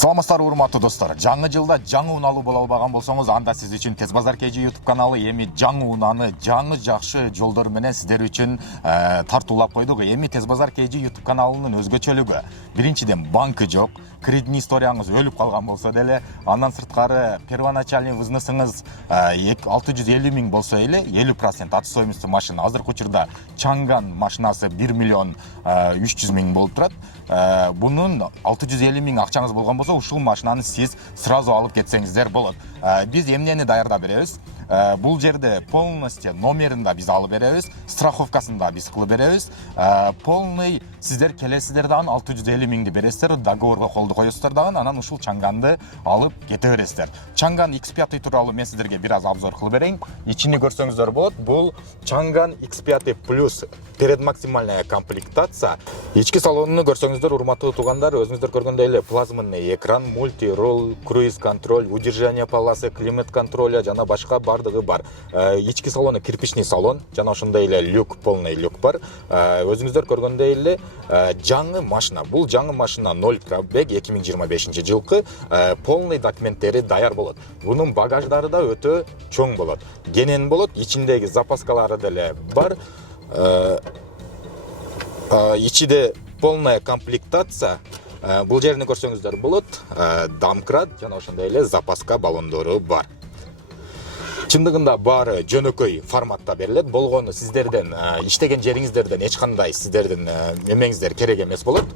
Саламаттар урматтуу достор. Жаңы жылда жаңы унаалуу боло албаган болсоңуз, анда сиз үчүн Тез Базар KG YouTube каналы эми жаңы унааны жаңы жакшы жолдор менен сиздер үчүн тартуулап койдук. Эми Тез Базар KG YouTube каналынын өзгөчөлүгү: биринчиден, банкы жок, кредитный историяңыз өлүп калган болсо деле, андан сырткары первоначальный взносыңыз 650 миң болсо эле 50% ат стоимости машина. Азыркы учурда Чанган машинасы 1 миллион 300 миң болуп турат. Бунун 650 миң акчаңыз болгон болсо, ушул машинаны сиз сразу алып кетсеңиздер болот. Биз эмнени даярдап беребиз? Бул жерде полностью номерин да биз алып беребиз, страховкасын да биз кылып беребиз. Полный сиздер келесиздер дагы 650 миңди бересиздер, договорго колду коесуздар дагы, анан ушул Чанганды алып кете бересиздер. Чанган X5 тууралуу мен сиздерге бир аз обзор кылып берейин. Ичини көрсөңүздөр болот. Бул Чанган X5 Plus предмаксимальная комплектация. Ички салонуну көрсөңүздөр, урматтуу туугандар, өзүңүздөр көргөндөй эле плазменный экран, мульти-рол, круиз контроль, удержание полосы, климат контроля жана башка бардыгы бар. Ички салону кирпичный салон, жана ошондой эле люк, полный люк бар. Өзүңүздөр көргөндөй эле жаңы машина. Бул жаңы машина 0 пробег 2025 жылкы, полный документтери даяр болот. Бунун багаждары да өтө чоң болот. Кенен болот, ичиндеги запаскалары деле бар. Ичиде полная комплектация. Бул жерини көрсөңүздөр болот. Домкрат жана ошондой эле запаска баллондору бар. Чындыгында баары жөнөкөй форматта берилет. Болгону сиздерден иштеген жериңиздерден эч кандай сиздердин эмеңиздер керек эмес болот.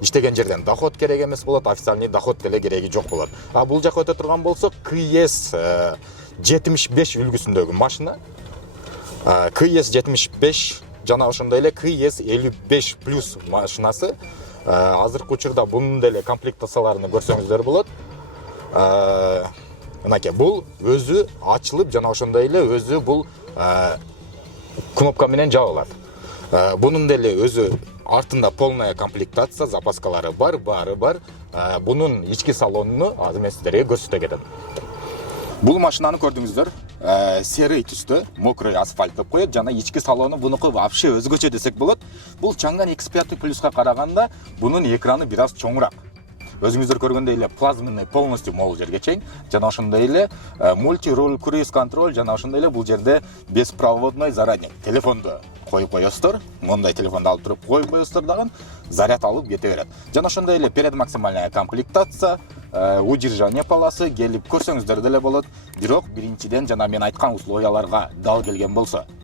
Иштеген жерден доход керек эмес болот, официальный доход деле кереги жок болот. Бул жака өтө турган болсок, KS 75 үлгүсүндөгү машина. KS 75 жана ошондой эле KS 55 плюс машинасы. Азыркы учурда бунун деле комплектацияларын көрсөңүздөр болот. Мынакей, бул өзү ачылып жана ошондой эле өзү бул кнопка менен жабылат. Бунун деле өзү артында полная комплектация, запаскалары бар, баары бар. Бунун ички салонуну азыр мен сиздерге көрсөтө кетем. Бул машинаны көрдүңүздөр, серый түстө, мокрый асфальт деп коет, жана ички салону бунуку вообще өзгөчө десек болот. Бул Чанган X5 Plus'ка караганда бунун экраны бир аз чоңураак. Өзүңүздөр көргөндөй эле плазменный полностью могул жерге чейин, жана ошондой эле мульти-рол, круиз контроль, жана ошондой эле бул жерде беспроводной зарядник. Телефонду коюп коесуздар, мондай телефонду алып туруп коюп коесуздар дагы, заряд алып кете берет. Жана ошондой эле предмаксимальная комплектация, удержание полосы келип көрсөңүздөр деле болот. Бирок биринчиден жана мен айткан условияларга дал келген болсо,